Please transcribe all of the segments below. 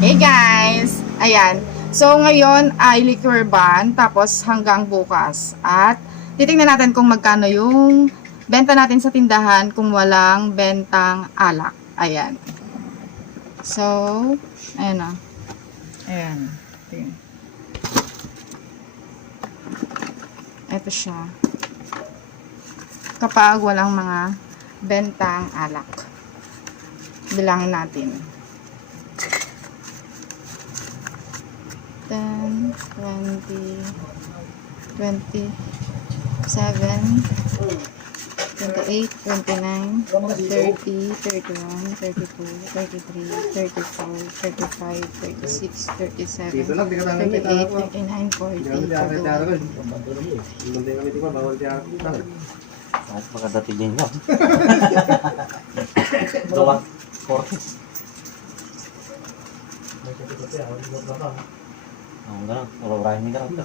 Hey guys! Ayan. So ngayon ay liquor ban tapos hanggang bukas. At titingnan natin kung magkano yung benta natin sa tindahan kung walang bentang alak. Ayan. So, ayan na. Ayan. Ayan. Ito siya. Kapag walang mga bentang alak. Bilangin natin. 10, 20, 27, 28, 29, 30, 31, 32, 33, 34, 35, 36, 37, 38, 39, 40, 41. Kahit makadating din nyo. Dua. 40. Ang gano'n. Urahin ni gano'n.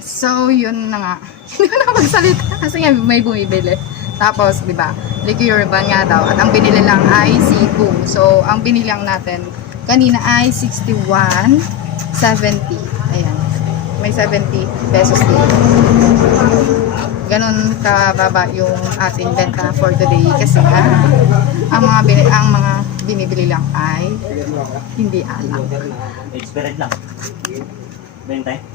So, yun na nga. Hindi ko na magsalita kasi nga may bumibili. Tapos, di ba, liquor ban nga daw. At ang binili lang ay sipu. So, ang binili lang natin kanina ay 61.70. Ayan. May 70 pesos din. Ganon kababa yung ating benta for today kasi nga ang mga binibili lang ay hindi alak. Experience lang. 20.